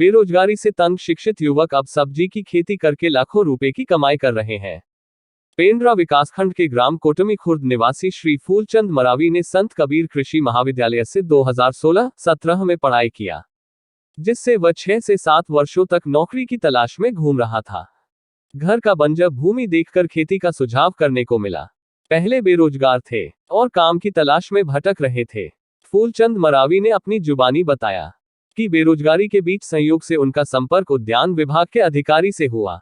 बेरोजगारी से तंग शिक्षित युवक अब सब्जी की खेती करके लाखों रुपए की कमाई कर रहे हैं। पेंड्रा विकासखंड के ग्राम कोटमी खुर्द निवासी श्री फूलचंद मरावी ने संत कबीर कृषि महाविद्यालय से 2016-17 में पढ़ाई किया, जिससे वह 6 से 7 वर्षों तक नौकरी की तलाश में घूम रहा था। घर का बंजर भूमि देखकर खेती का सुझाव करने को मिला। पहले बेरोजगार थे और काम की तलाश में भटक रहे थे। फूलचंद मरावी ने अपनी जुबानी बताया कि बेरोजगारी के बीच संयोग से उनका संपर्क उद्यान विभाग के अधिकारी से हुआ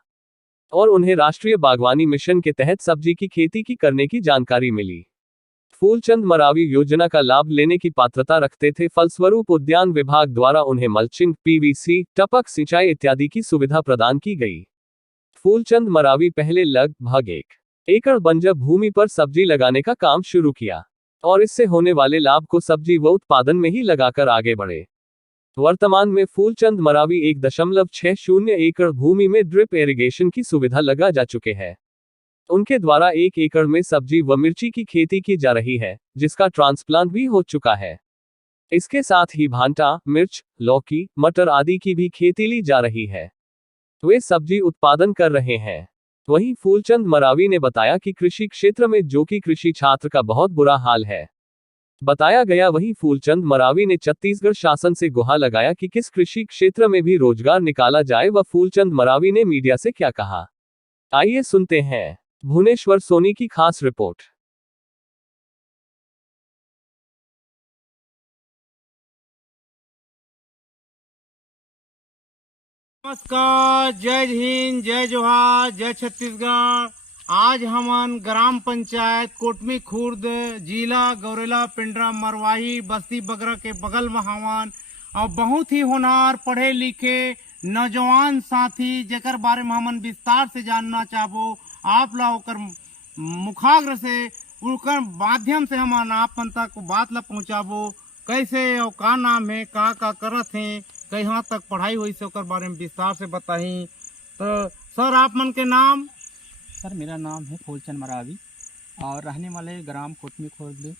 और उन्हें राष्ट्रीय बागवानी मिशन के तहत सब्जी की खेती की करने की जानकारी मिली। फूलचंद मरावी योजना का लाभ लेने की पात्रता रखते थे, फलस्वरूप उद्यान विभाग द्वारा उन्हें मल्चिंग, पीवीसी, टपक सिंचाई इत्यादि की सुविधा प्रदान की गई। फूलचंद मरावी पहले लगभग 1 एकड़ बंजर भूमि पर सब्जी लगाने का काम शुरू किया और इससे होने वाले लाभ को सब्जी व उत्पादन में ही लगाकर आगे बढ़े। वर्तमान में फूलचंद मरावी 1.60 एकड़ भूमि में ड्रिप इरिगेशन की सुविधा लगा जा चुके हैं। उनके द्वारा 1 एकड़ में सब्जी व मिर्ची की खेती की जा रही है, जिसका ट्रांसप्लांट भी हो चुका है। इसके साथ ही भांटा, मिर्च, लौकी, मटर आदि की भी खेती ली जा रही है। वे सब्जी उत्पादन कर रहे हैं। वहीं फूलचंद मरावी ने बताया कि कृषि क्षेत्र में जो कि कृषि छात्र का बहुत बुरा हाल है बताया गया। वहीं फूलचंद मरावी ने छत्तीसगढ़ शासन से गुहार लगाया कि किस कृषि क्षेत्र में भी रोजगार निकाला जाए। वह फूलचंद मरावी ने मीडिया से क्या कहा, आइए सुनते हैं। भुवनेश्वर सोनी की खास रिपोर्ट। नमस्कार, जय हिंद, जय जोहार, जय छत्तीसगढ़। आज हमन ग्राम पंचायत कोटमी खुर्द, जिला गौरेला, पेंड्रा मरवाही, बस्ती बगरा के बगल में हवन और बहुत ही होनहार पढ़े लिखे नौजवान साथी जेकर बारे में हमन विस्तार से जानना चाहबो। आप ला ओकर मुखाग्र से उनकर माध्यम से हमन आप मन तक बात ला पहुँचाबो। कैसे और का नाम है, का करत हैं, कहाँ तक पढ़ाई हुई से ओकर बारे में विस्तार से बताही। तो सर आप मन के नाम? सर मेरा नाम है फूलचंद मरावी और रहने वाले ग्राम कोटमी खुर्द,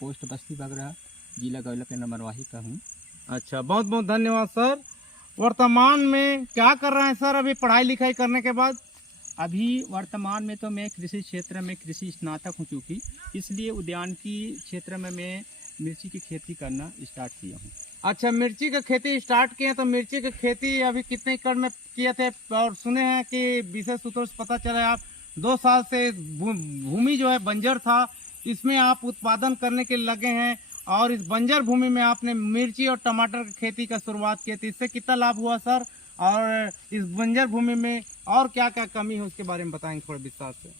पोस्ट बस्ती बगरा, जिला गौरेला, पेंड्रा मरवाही का हूँ। अच्छा, बहुत बहुत धन्यवाद सर। वर्तमान में क्या कर रहे हैं सर अभी पढ़ाई लिखाई करने के बाद? अभी वर्तमान में तो मैं कृषि क्षेत्र में कृषि स्नातक हो चुकी, इसलिए उद्यानिकी क्षेत्र में मैं मिर्ची की खेती करना स्टार्ट किया हूँ। अच्छा, मिर्ची की खेती स्टार्ट किए तो मिर्ची की खेती अभी कितने एकड़ में किए थे? और सुने हैं कि विशेष सूत्रों से पता चला आप 2 साल से भूमि जो है बंजर था, इसमें आप उत्पादन करने के लगे हैं और इस बंजर भूमि में आपने मिर्ची और टमाटर की खेती का शुरुआत की थी। इससे कितना लाभ हुआ सर? और इस बंजर भूमि में और क्या क्या कमी है उसके बारे में बताएंगे थोड़ा विस्तार से।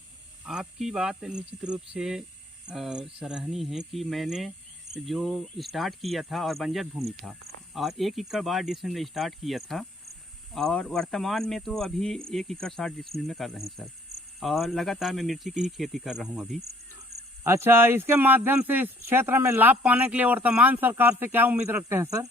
आपकी बात निश्चित रूप से सराहनीय है कि मैंने जो स्टार्ट किया था और बंजर भूमि था और 1 एकड़ 12 डिसमिल में स्टार्ट किया था और वर्तमान में तो अभी 1 एकड़ 60 डिसमिल में कर रहे हैं सर, और लगातार मैं मिर्ची की ही खेती कर रहा हूं अभी। अच्छा, इसके माध्यम से इस क्षेत्र में लाभ पाने के लिए वर्तमान सरकार से क्या उम्मीद रखते हैं सर?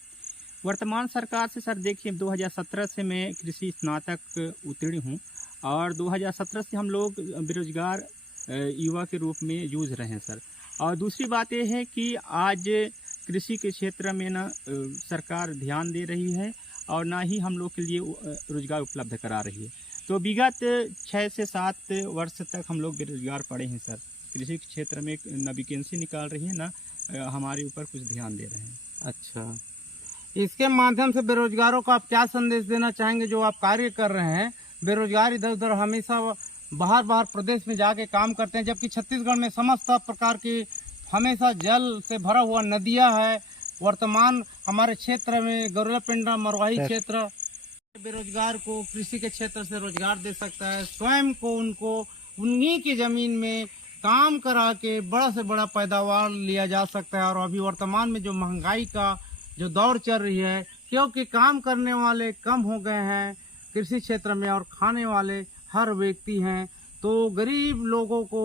वर्तमान सरकार से सर देखिए, 2017 से मैं कृषि स्नातक उत्तीर्ण हूँ और 2017 से हम लोग बेरोजगार युवा के रूप में जूझ रहे हैं सर। और दूसरी बात यह है कि आज कृषि के क्षेत्र में ना सरकार ध्यान दे रही है और ना ही हम लोग के लिए रोजगार उपलब्ध करा रही है। तो विगत 6 से 7 वर्ष तक हम लोग बेरोजगार पड़े हैं सर। कृषि के क्षेत्र में ना वैकेंसी निकाल रही है, ना हमारे ऊपर कुछ ध्यान दे रहे हैं। अच्छा, इसके माध्यम से बेरोजगारों को आप क्या संदेश देना चाहेंगे जो आप कार्य कर रहे हैं? बेरोजगार इधर उधर हमेशा बाहर प्रदेश में जाके काम करते हैं, जबकि छत्तीसगढ़ में समस्त प्रकार की हमेशा जल से भरा हुआ नदियां है। वर्तमान हमारे क्षेत्र में गौरेला, पेंड्रा मरवाही क्षेत्र बेरोजगार को कृषि के क्षेत्र से रोजगार दे सकता है। स्वयं को उनको उन्हीं की जमीन में काम करा के बड़ा से बड़ा पैदावार लिया जा सकता है। और अभी वर्तमान में जो महंगाई का जो दौर चल रही है, क्योंकि काम करने वाले कम हो गए हैं कृषि क्षेत्र में और खाने वाले हर व्यक्ति हैं, तो गरीब लोगों को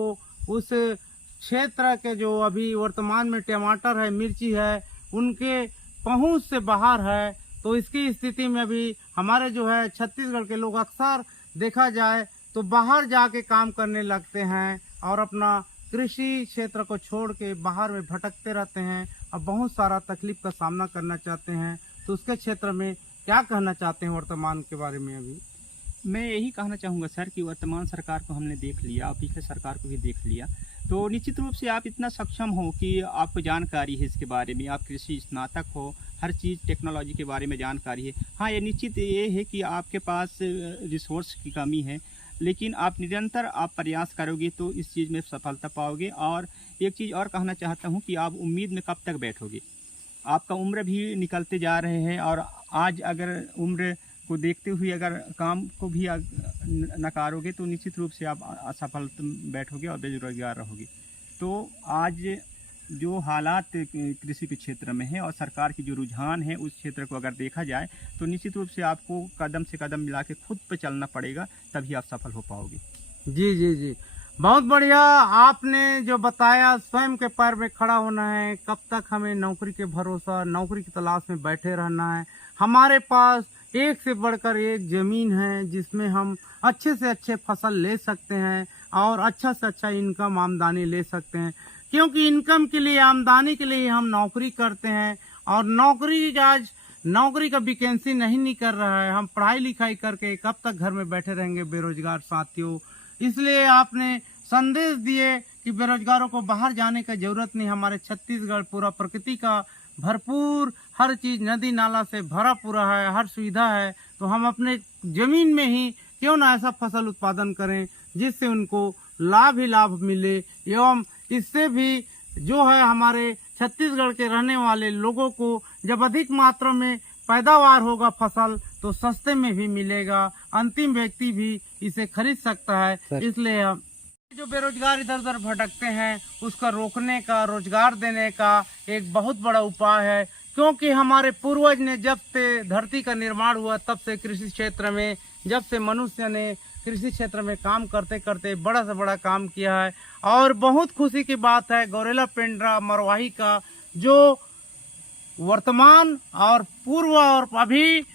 उस क्षेत्र के जो अभी वर्तमान में टमाटर है, मिर्ची है, उनके पहुंच से बाहर है। तो इसकी स्थिति में अभी हमारे जो है छत्तीसगढ़ के लोग अक्सर देखा जाए तो बाहर जाके काम करने लगते हैं और अपना कृषि क्षेत्र को छोड़ के बाहर में भटकते रहते हैं और बहुत सारा तकलीफ का सामना करना चाहते हैं। तो उसके क्षेत्र में क्या कहना चाहते हैं वर्तमान के बारे में अभी? मैं यही कहना चाहूँगा सर कि वर्तमान सरकार को हमने देख लिया और पिछले सरकार को भी देख लिया, तो निश्चित रूप से आप इतना सक्षम हो कि आपको जानकारी है इसके बारे में, आप कृषि स्नातक हो, हर चीज़ टेक्नोलॉजी के बारे में जानकारी है। हाँ, ये निश्चित ये है कि आपके पास रिसोर्स की कमी है, लेकिन आप निरंतर आप प्रयास करोगे तो इस चीज़ में सफलता पाओगे। और एक चीज़ और कहना चाहता हूँ कि आप उम्मीद में कब तक बैठोगे, आपका उम्र भी निकलते जा रहे हैं, और आज अगर उम्र को देखते हुए अगर काम को भी नकारोगे तो निश्चित रूप से आप असफल बैठोगे और बेरोजगार रहोगे। तो आज जो हालात कृषि के क्षेत्र में है और सरकार की जो रुझान है उस क्षेत्र को अगर देखा जाए तो निश्चित रूप से आपको कदम से कदम मिला के खुद पे चलना पड़ेगा, तभी आप सफल हो पाओगे। जी जी जी, बहुत बढ़िया आपने जो बताया, स्वयं के पैर में खड़ा होना है, कब तक हमें नौकरी के भरोसा, नौकरी की तलाश में बैठे रहना है। हमारे पास एक से बढ़कर एक जमीन है जिसमें हम अच्छे से अच्छे फसल ले सकते हैं और अच्छा से अच्छा इनकम आमदनी ले सकते हैं, क्योंकि इनकम के लिए, आमदनी के लिए हम नौकरी करते हैं। और नौकरी का वैकेंसी नहीं कर रहा है। हम पढ़ाई लिखाई करके कब तक घर में बैठे रहेंगे बेरोजगार साथियों। इसलिए आपने संदेश दिए कि बेरोजगारों को बाहर जाने की जरूरत नहीं। हमारे छत्तीसगढ़ पूरा प्रकृति का भरपूर, हर चीज नदी नाला से भरा पूरा है, हर सुविधा है। तो हम अपने जमीन में ही क्यों ना ऐसा फसल उत्पादन करें जिससे उनको लाभ ही लाभ मिले, एवं इससे भी जो है हमारे छत्तीसगढ़ के रहने वाले लोगों को जब अधिक मात्रा में पैदावार होगा फसल तो सस्ते में भी मिलेगा, अंतिम व्यक्ति भी इसे खरीद सकता है। इसलिए हम जो बेरोजगार इधर उधर भटकते हैं उसका रोकने का, रोजगार देने का एक बहुत बड़ा उपाय है। क्योंकि हमारे पूर्वज ने जब से धरती का निर्माण हुआ तब से कृषि क्षेत्र में, जब से मनुष्य ने कृषि क्षेत्र में काम करते करते बड़ा से बड़ा काम किया है। और बहुत खुशी की बात है गौरेला पेंड्रा मरवाही का जो वर्तमान और पूर्व और अभी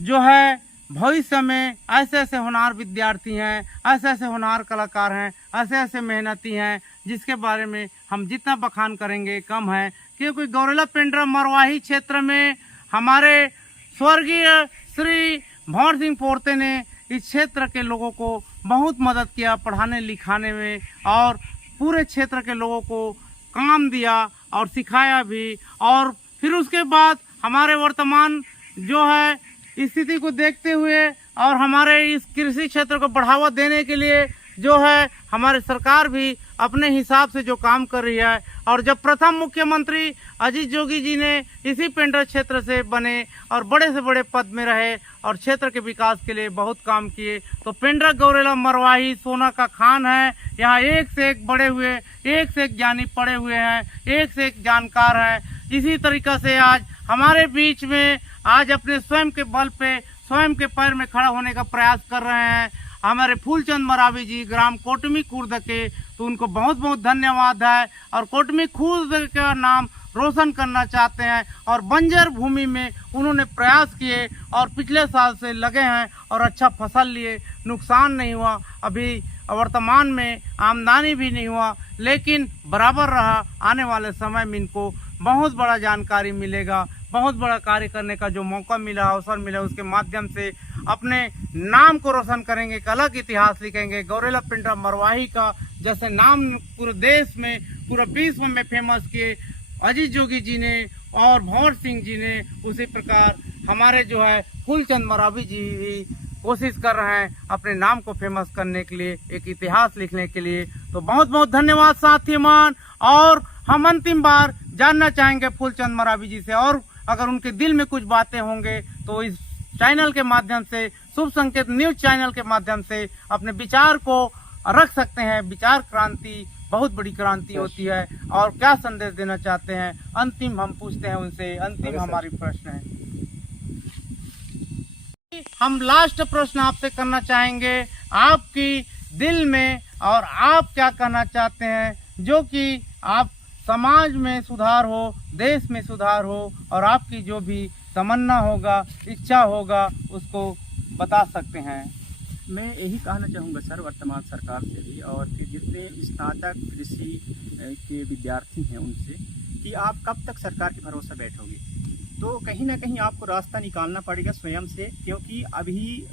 जो है भविष्य में ऐसे ऐसे होनहार विद्यार्थी हैं, ऐसे ऐसे होनहार कलाकार हैं, ऐसे ऐसे मेहनती हैं जिसके बारे में हम जितना बखान करेंगे कम है। क्योंकि गौरेला पेंड्रा मरवाही क्षेत्र में हमारे स्वर्गीय श्री भंवर सिंह पोर्ते ने इस क्षेत्र के लोगों को बहुत मदद किया पढ़ाने लिखाने में, और पूरे क्षेत्र के लोगों को काम दिया और सिखाया भी। और फिर उसके बाद हमारे वर्तमान जो है स्थिति को देखते हुए और हमारे इस कृषि क्षेत्र को बढ़ावा देने के लिए जो है हमारे सरकार भी अपने हिसाब से जो काम कर रही है। और जब प्रथम मुख्यमंत्री अजीत जोगी जी ने इसी पेंड्रा क्षेत्र से बने और बड़े से बड़े पद में रहे और क्षेत्र के विकास के लिए बहुत काम किए, तो पेंड्रा गौरेला मरवाही सोना का खान है। यहाँ एक से एक बड़े हुए, एक से एक ज्ञानी पड़े हुए हैं, एक से एक जानकार हैं। इसी तरीक़े से आज हमारे बीच में आज अपने स्वयं के बल पे, स्वयं के पैर में खड़ा होने का प्रयास कर रहे हैं हमारे फूलचंद मरावी जी, ग्राम कोटमी खुर्द के। तो उनको बहुत बहुत धन्यवाद है। और कोटमी खुर्द का नाम रोशन करना चाहते हैं और बंजर भूमि में उन्होंने प्रयास किए और पिछले साल से लगे हैं और अच्छा फसल लिए, नुकसान नहीं हुआ। अभी वर्तमान में आमदनी भी नहीं हुआ, लेकिन बराबर रहा। आने वाले समय में इनको बहुत बड़ा जानकारी मिलेगा, बहुत बड़ा कार्य करने का जो मौका मिला, अवसर मिला, उसके माध्यम से अपने नाम को रोशन करेंगे, एक अलग इतिहास लिखेंगे। गौरेला पेंड्रा मरवाही का जैसे नाम पूरे देश में, पूरा विश्व में फेमस किए अजीत जोगी जी ने और भंवर सिंह जी ने, उसी प्रकार हमारे जो है फूलचंद मरावी जी भी कोशिश कर रहे हैं अपने नाम को फेमस करने के लिए, एक इतिहास लिखने के लिए। तो बहुत बहुत धन्यवाद साथीमान। और हम अंतिम बार जानना चाहेंगे फूलचंद मरावी जी से, और अगर उनके दिल में कुछ बातें होंगे तो इस चैनल के माध्यम से, शुभ संकेत न्यूज चैनल के माध्यम से अपने विचार को रख सकते हैं। विचार क्रांति बहुत बड़ी क्रांति होती है। और क्या संदेश देना चाहते हैं, अंतिम हम पूछते हैं उनसे, अंतिम हमारी प्रश्न है। हम लास्ट प्रश्न आपसे करना चाहेंगे, आपकी दिल में और आप क्या कहना चाहते हैं जो कि आप समाज में सुधार हो, देश में सुधार हो, और आपकी जो भी तमन्ना होगा, इच्छा होगा, उसको बता सकते हैं। मैं यही कहना चाहूँगा सर वर्तमान सरकार से भी और फिर जितने स्नातक कृषि के विद्यार्थी हैं उनसे कि आप कब तक सरकार के भरोसे बैठोगे। तो कहीं ना कहीं आपको रास्ता निकालना पड़ेगा स्वयं से, क्योंकि अभी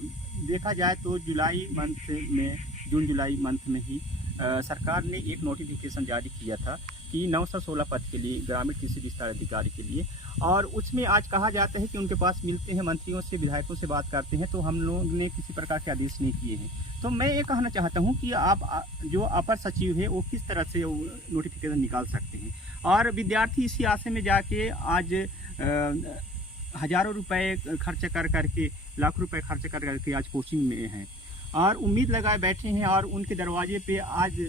देखा जाए तो जुलाई मंथ में, जून जुलाई मंथ में ही सरकार ने एक नोटिफिकेशन जारी किया था कि 916 पद के लिए ग्रामीण कृषि विस्तार अधिकारी के लिए, और उसमें आज कहा जाता है कि उनके पास मिलते हैं, मंत्रियों से विधायकों से बात करते हैं, तो हम लोग ने किसी प्रकार के आदेश नहीं किए हैं। तो मैं ये कहना चाहता हूँ कि आप जो अपर सचिव है वो किस तरह से नोटिफिकेशन निकाल सकते हैं, और विद्यार्थी इसी आशे में जाके आज हजारों रुपए खर्च कर करके, लाख रुपए खर्च कर करके आज कोचिंग में हैं और उम्मीद लगाए बैठे हैं, और उनके दरवाजे पे आज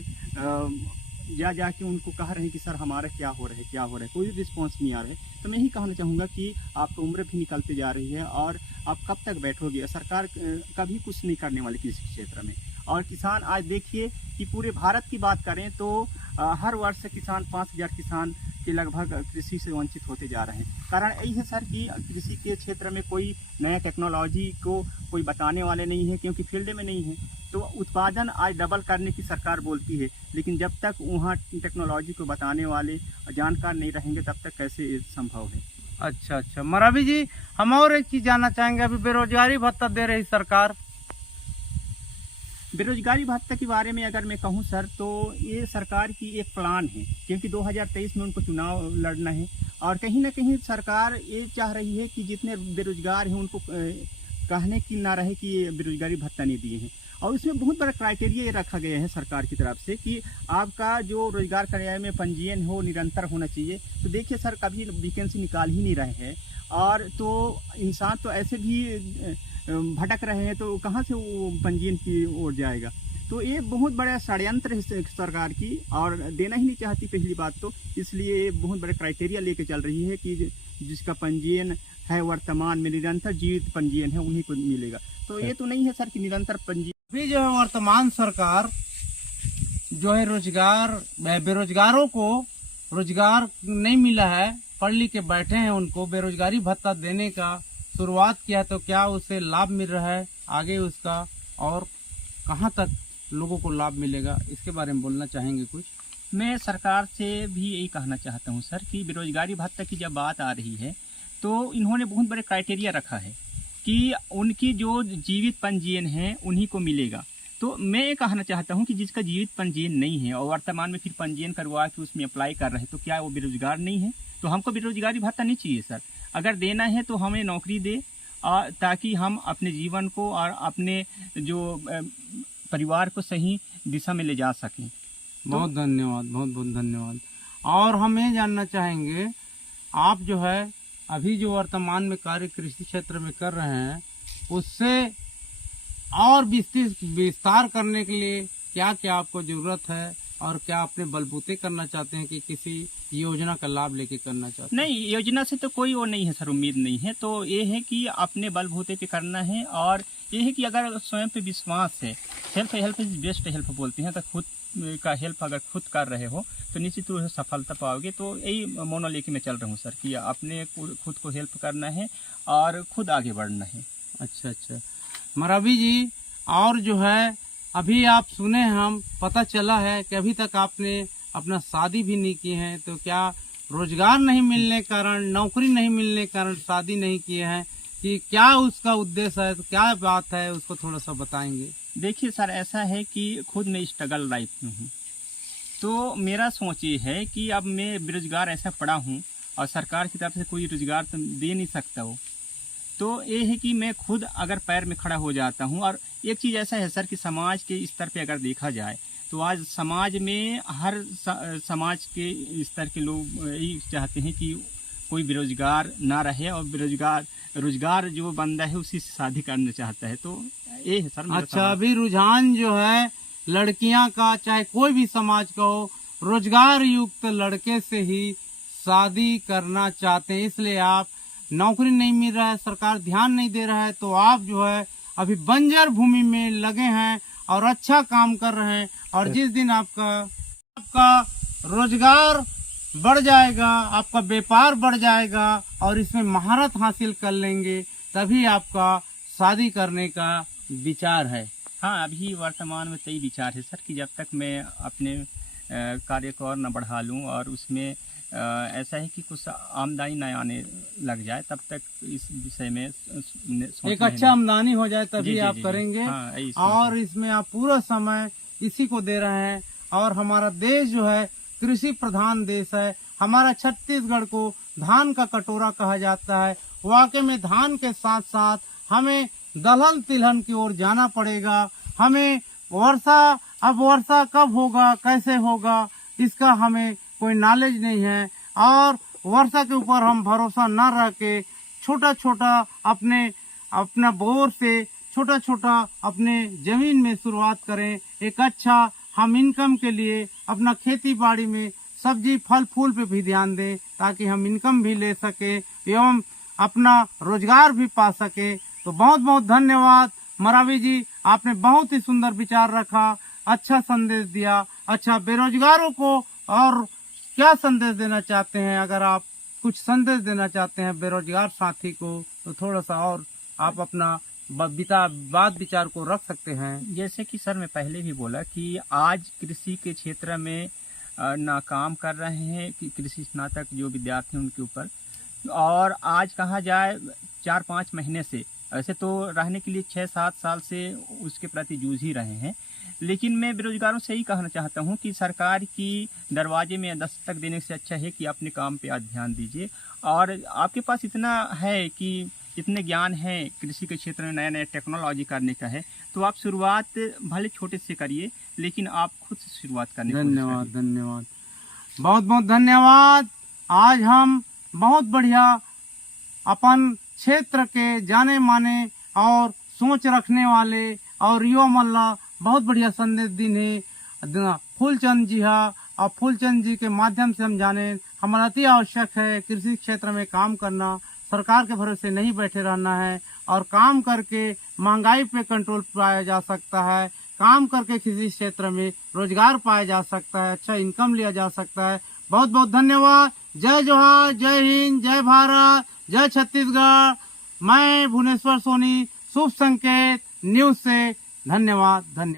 जाके उनको कह रहे हैं कि सर हमारा क्या हो रहा है, क्या हो रहा है, कोई रिस्पॉन्स नहीं आ रहा है। तो मैं यही कहना चाहूँगा कि आपकी उम्र भी निकलते जा रही है और आप कब तक बैठोगे, सरकार कभी कुछ नहीं करने वाली कृषि क्षेत्र में। और किसान आज देखिए कि पूरे भारत की बात करें तो हर वर्ष किसान 5000 किसान के लगभग कृषि से वंचित होते जा रहे हैं। कारण यही है सर कि कृषि के क्षेत्र में कोई नया टेक्नोलॉजी को कोई बताने वाले नहीं है, क्योंकि फील्ड में नहीं है। तो उत्पादन आज डबल करने की सरकार बोलती है, लेकिन जब तक वहाँ टेक्नोलॉजी को बताने वाले जानकार नहीं रहेंगे तब तक कैसे ये संभव है। अच्छा, मरावी जी, हम और एक चीज जानना चाहेंगे, अभी बेरोजगारी भत्ता दे रही सरकार, बेरोजगारी भत्ता के बारे में अगर मैं कहूं सर, तो ये सरकार की एक प्लान है, क्योंकि 2023 में उनको चुनाव लड़ना है, और कहीं ना कहीं सरकार ये चाह रही है कि जितने बेरोजगार हैं उनको कहने की ना रहे कि ये बेरोजगारी भत्ता नहीं दिए हैं। और इसमें बहुत बड़ा क्राइटेरिया ये रखा गया है सरकार की तरफ से कि आपका जो रोजगार कार्यालय में पंजीयन हो निरंतर होना चाहिए। तो देखिए सर, कभी वैकेंसी निकाल ही नहीं रहे हैं, और तो इंसान तो ऐसे भी भटक रहे हैं, तो कहाँ से वो पंजीयन की ओर जाएगा। तो ये बहुत बड़ा षड्यंत्र है सरकार की, और देना ही नहीं चाहती पहली बात तो, इसलिए बहुत बड़े क्राइटेरिया लेके चल रही है कि जिसका पंजीयन है वर्तमान में निरंतर जीवित पंजीयन है उन्हीं को मिलेगा। तो ये तो नहीं है सर कि निरंतर पंजीयन। अभी जो है वर्तमान सरकार जो है बेरोजगारों को रोजगार नहीं मिला है, पढ़ लिख के बैठे हैं, उनको बेरोजगारी भत्ता देने का शुरुआत किया, तो क्या उससे लाभ मिल रहा है, आगे उसका और कहां तक लोगों को लाभ मिलेगा, इसके बारे में बोलना चाहेंगे कुछ? मैं सरकार से भी यही कहना चाहता हूं सर कि बेरोजगारी भत्ता की जब बात आ रही है तो इन्होंने बहुत बड़े क्राइटेरिया रखा है कि उनकी जो जीवित पंजीयन है उन्हीं को मिलेगा। तो मैं ये कहना चाहता हूं कि जिसका जीवित पंजीयन नहीं है और वर्तमान में फिर पंजीयन करवा के उसमें अप्लाई कर रहे हैं, तो क्या वो बेरोजगार नहीं है? तो हमको बेरोजगारी भत्ता नहीं चाहिए सर। अगर देना है तो हमें नौकरी दे, ताकि हम अपने जीवन को और अपने जो परिवार को सही दिशा में ले जा सकें। बहुत धन्यवाद, बहुत धन्यवाद। और हम ये जानना चाहेंगे, आप जो है अभी जो वर्तमान में कार्य कृषि क्षेत्र में कर रहे हैं, उससे और विस्तार करने के लिए क्या क्या आपको जरूरत है, और क्या अपने बलबूते करना चाहते हैं कि किसी योजना का लाभ लेके करना चाहते हैं? नहीं, योजना से तो कोई वो नहीं है सर, उम्मीद नहीं है। तो ये है कि अपने बलबूते पे करना है, और ये है कि अगर स्वयं पे विश्वास है, हेल्प इज बेस्ट हेल्प बोलते हैं, तो खुद का हेल्प अगर खुद कर रहे हो तो निश्चित रूप से सफलता पाओगे। तो यही मोनो लेके मैं चल रहा हूँ सर कि अपने खुद को हेल्प करना है और खुद आगे बढ़ना है। अच्छा, मरावी जी, और जो है अभी आप सुने, हम पता चला है कि अभी तक आपने अपना शादी भी नहीं की है, तो क्या रोजगार नहीं मिलने के कारण, नौकरी नहीं मिलने के कारण शादी नहीं किए हैं, कि क्या उसका उद्देश्य है, तो क्या बात है, उसको थोड़ा सा बताएंगे? देखिए सर, ऐसा है कि खुद मैं स्ट्रगल लाइफ में हूँ, तो मेरा सोच ये है कि अब मैं बेरोजगार ऐसा पड़ा हूँ और सरकार की तरफ से कोई रोजगार तो दे नहीं सकता हो। तो ये है कि मैं खुद अगर पैर में खड़ा हो जाता हूँ। और एक चीज़ ऐसा है सर कि समाज के स्तर पे अगर देखा जाए तो आज समाज में हर समाज के स्तर के लोग यही चाहते हैं कि कोई बेरोजगार ना रहे, और रोजगार जो बंदा है उसी से शादी करना चाहता है। तो ये है सर। अच्छा, अभी रुझान जो है लड़कियां का, चाहे कोई भी समाज का हो, रोजगार युक्त लड़के से ही शादी करना चाहते हैं, इसलिए आप नौकरी नहीं मिल रहा है, सरकार ध्यान नहीं दे रहा है, तो आप जो है अभी बंजर भूमि में लगे हैं और अच्छा काम कर रहे हैं। और जिस दिन आपका रोजगार बढ़ जाएगा, आपका व्यापार बढ़ जाएगा और इसमें महारत हासिल कर लेंगे, तभी आपका शादी करने का विचार है। हाँ, अभी वर्तमान में यही विचार है सर कि जब तक मैं अपने कार्य को और न बढ़ा लूँ और उसमें ऐसा है कि कुछ आमदनी न आने लग जाए तब तक इस विषय में एक अच्छा आमदनी हो जाए तभी आप करेंगे। हाँ, और इसमें आप पूरा समय इसी को दे रहे हैं। और हमारा देश जो है कृषि प्रधान देश है। हमारा छत्तीसगढ़ को धान का कटोरा कहा जाता है। वाकई में धान के साथ साथ हमें दलहन तिलहन की ओर जाना पड़ेगा। हमें वर्षा कब होगा, कैसे होगा, इसका हमें कोई नॉलेज नहीं है। और वर्षा के ऊपर हम भरोसा न रख के छोटा छोटा अपना बोर से छोटा छोटा अपने जमीन में शुरुआत करें। एक अच्छा हम इनकम के लिए अपना खेती बाड़ी में सब्जी फल फूल पे भी ध्यान दें ताकि हम इनकम भी ले सके एवं अपना रोजगार भी पा सके। तो बहुत बहुत धन्यवाद मरावी जी, आपने बहुत ही सुंदर विचार रखा, अच्छा संदेश दिया। अच्छा, बेरोजगारों को और क्या संदेश देना चाहते हैं? अगर आप कुछ संदेश देना चाहते हैं बेरोजगार साथी को तो थोड़ा सा और आप अपना बात विचार को रख सकते हैं। जैसे कि सर मैं पहले भी बोला कि आज कृषि के क्षेत्र में ना काम कर रहे हैं कि कृषि स्नातक जो विद्यार्थी उनके ऊपर, और आज कहा जाए 4-5 महीने से, ऐसे तो रहने के लिए 6-7 साल से उसके प्रति जूझ ही रहे हैं। लेकिन मैं बेरोजगारों से यही कहना चाहता हूं कि सरकार की दरवाजे में दस्तक देने से अच्छा है कि अपने काम पे आज ध्यान दीजिए। और आपके पास इतना है कि इतने ज्ञान है कृषि के क्षेत्र में, नया नया टेक्नोलॉजी करने का है, तो आप शुरुआत भले छोटे से करिए लेकिन आप खुद से शुरुआत करने की कोशिश करिए। धन्यवाद, बहुत बहुत धन्यवाद। आज हम बहुत बढ़िया अपन क्षेत्र के जाने माने और सोच रखने वाले और युवा मल्ला बहुत बढ़िया संदेश दिने फूलचंद जी है। और फूलचंद जी के माध्यम से हम जाने हमारा अति आवश्यक है कृषि क्षेत्र में काम करना, सरकार के भरोसे नहीं बैठे रहना है। और काम करके महंगाई पे कंट्रोल पाया जा सकता है, काम करके कृषि क्षेत्र में रोजगार पाया जा सकता है, अच्छा इनकम लिया जा सकता है। बहुत बहुत धन्यवाद। जय जोहार, जय हिंद, जय भारत, जय छत्तीसगढ़। मैं भुवनेश्वर सोनी, शुभ संकेत न्यूज से धन्यवाद।